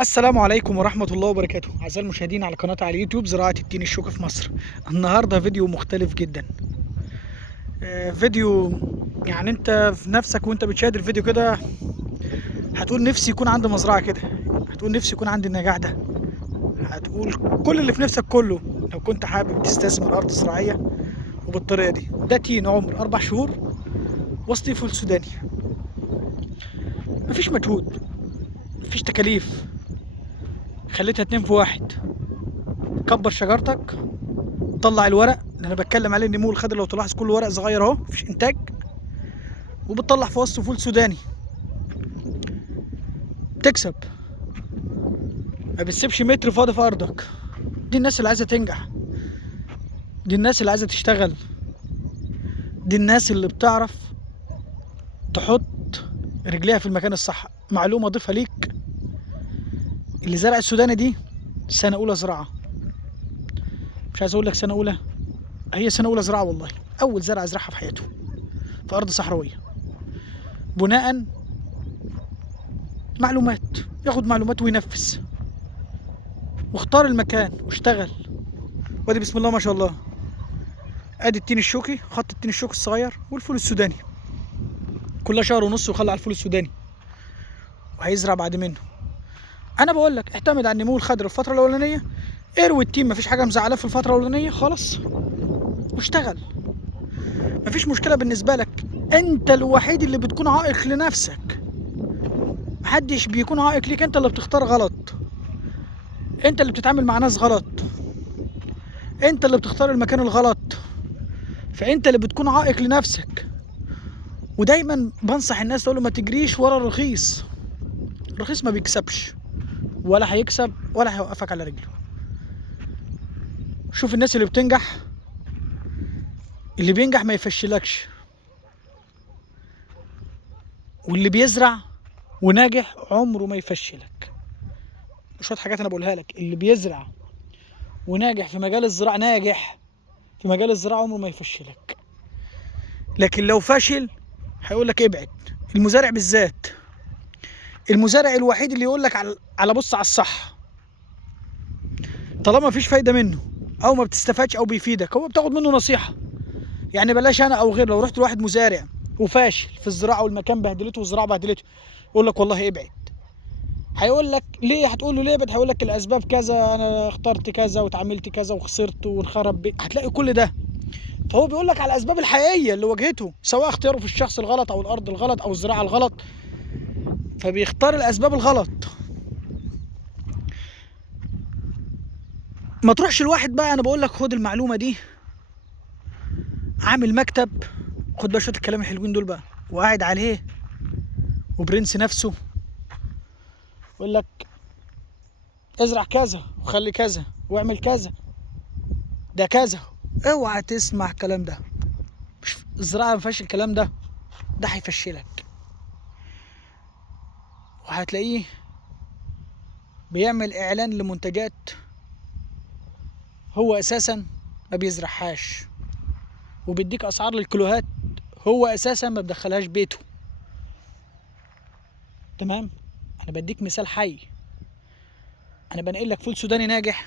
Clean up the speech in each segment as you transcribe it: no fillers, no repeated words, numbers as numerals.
السلام عليكم ورحمة الله وبركاته. أعزائي المشاهدين على قناة على اليوتيوب زراعة التين الشوكي في مصر. النهاردة فيديو مختلف جدا. فيديو يعني انت في نفسك وانت بتشاهد الفيديو كده هتقول نفسي يكون عندي مزرعة كده، هتقول نفسي يكون عندي النجاح ده، هتقول كل اللي في نفسك كله لو كنت حابب تستثمر أرض زراعية وبالطريقة دي. ده تين عمر 4 شهور وسط فول سوداني، مفيش مجهود، مفيش تكاليف، خليتها 2 في 1. كبر شجرتك، طلع الورق اللي انا بتكلم عليه، النمو الخضري. لو تلاحظ كل ورق صغير اهو، مفيش انتاج، وبتطلع في وسط فول سوداني تكسب، ما بتسيبش متر فاضي في ارضك. دي الناس اللي عايزه تنجح، دي الناس اللي عايزه تشتغل، دي الناس اللي بتعرف تحط رجليها في المكان الصح. معلومه اضيفها ليك، اللي زرع السوداني دي سنه اولى زراعه، مش عايز اقول لك سنه اولى، هي سنه اولى زراعه والله. اول زرعه يزرعها في حياته في ارض صحراويه، بناء معلومات، ياخد معلومات وينفذ، واختار المكان واشتغل. وادي بسم الله ما شاء الله، ادي التين الشوكي، خط التين الشوكي الصغير والفول السوداني. كلها شهر ونص وخلى على الفول السوداني، وهيزرع بعد منه. انا بقول لك اعتمد على النمو الخضري الفتره الاولانيه، اروي التين، مفيش حاجه مزعلاه في الفتره الاولانيه خالص، واشتغل. مفيش مشكله بالنسبه لك، انت الوحيد اللي بتكون عائق لنفسك، محدش بيكون عائق ليك. انت اللي بتختار غلط، انت اللي بتتعامل مع ناس غلط، انت اللي بتختار المكان الغلط، فانت اللي بتكون عائق لنفسك. ودايما بنصح الناس، تقول له ما تجريش ورا الرخيص، الرخيص ما بيكسبش، ولا هيكسب ولا هيوقفك على رجله. شوف الناس اللي بتنجح، اللي بينجح ما يفشلكش، واللي بيزرع وناجح عمره ما يفشلك. شوية حاجات انا بقولها لك، اللي بيزرع وناجح في مجال الزراعة، ناجح في مجال الزراعة عمره ما يفشلك. لكن لو فشل هيقول لك ابعد. المزارع بالذات، المزارع الوحيد اللي يقول لك على بص على الصح، طالما مفيش فايدة منه او ما بتستفادش او بيفيدك، هو بتاخد منه نصيحة. يعني بلاش انا او غير، لو رحت لواحد مزارع وفاشل في الزراعه والمكان بهدلته والزراعه بهدلته، يقول لك والله ابعد. هيقول لك ليه؟ هتقول له ليه ابعد؟ هيقول لك الاسباب كذا، انا اخترت كذا واتعاملت كذا وخسرت وانخرب هتلاقي كل ده. فهو بيقول لك على الاسباب الحقيقيه اللي واجهته، سواء اختياره في الشخص الغلط او الارض الغلط او الزراعه الغلط، فبيختار الاسباب الغلط. ما تروحش الواحد بقى، انا بقول لك خد المعلومه دي، عامل مكتب، خد بقى شويه الكلام الحلوين دول بقى، وقاعد عليه وبرنس نفسه، يقول لك ازرع كذا وخلي كذا واعمل كذا، ده كذا. اوعى تسمع الكلام ده، مش الزراعه ما فيهاش الكلام ده، ده هيفشلك. وهتلاقيه بيعمل اعلان لمنتجات هو اساسا ما بيزرعهاش، وبيديك اسعار للكيلوهات هو اساسا ما بدخلهاش بيته. تمام، انا بديك مثال حي، انا بنقل لك فول سوداني ناجح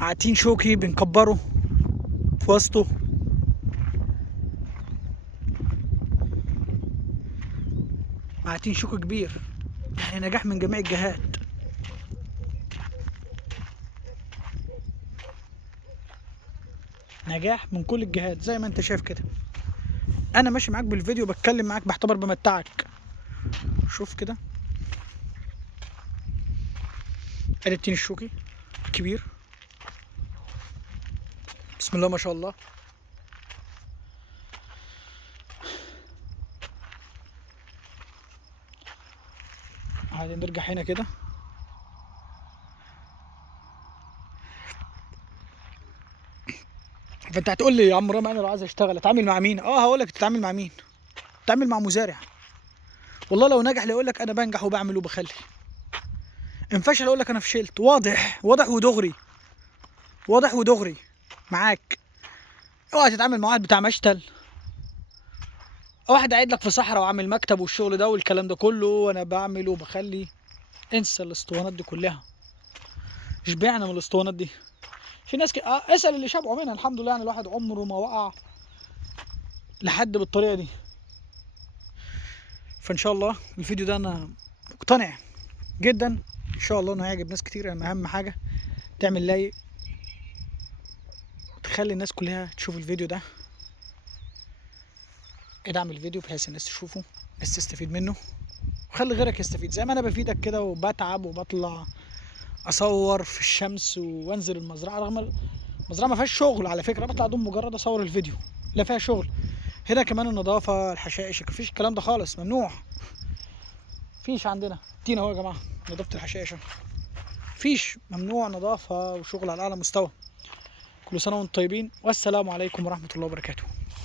مع تين شوكي بنكبره في وسطه، مع تين شوكي كبير، يعني نجاح من جميع الجهات. نجاح من كل الجهات زي ما انت شايف كده. انا ماشي معاك بالفيديو، بتكلم معاك، بعتبر بمتعك. شوف كده، ادي التين الشوكي كبير، بسم الله ما شاء الله. عادي نرجع هنا كده. فانت هتقول لي يا عم رامي، انا لو عايز اشتغل اتعامل مع مين؟ هقول لك تتعامل مع مين؟ تتعامل مع مزارع. والله لو نجح يقول لك انا بنجح وبعمل وبخلي، ان فشل يقول لك انا فشلت. واضح، واضح ودغري، واضح ودغري معاك. اوعى تتعامل مع واحد بتاع مشتل واحد قاعد لك في صحراء وعامل مكتب والشغل ده والكلام ده كله وانا بعمل وبخلي. انسى الاسطوانات دي كلها، اشبعنا من الاسطوانات دي. في ناس اسال اللي شبعوا منها، الحمد لله يعني الواحد عمره ما وقع لحد بالطريقه دي. فان شاء الله الفيديو ده انا مقتنع جدا ان شاء الله انه هيعجب ناس كتير. يعني اهم حاجه تعمل لايك وتخلي الناس كلها تشوف الفيديو ده. ادعم الفيديو بحيث الناس تشوفه، الناس تستفيد منه، وخلي غيرك يستفيد زي ما انا بفيدك كده، وبتعب وبطلع اصور في الشمس وانزل المزرعه. رغم المزرعه ما فيهاش شغل على فكره، بطلع دوم مجرد اصور الفيديو، لا فيها شغل. هنا كمان النظافه، الحشائش، مفيش الكلام ده خالص، ممنوع. مفيش عندنا تينا اهو يا جماعه، نظافه الحشائش مفيش، ممنوع نظافه وشغل على اعلى مستوى. كل سنه وانتم طيبين، والسلام عليكم ورحمه الله وبركاته.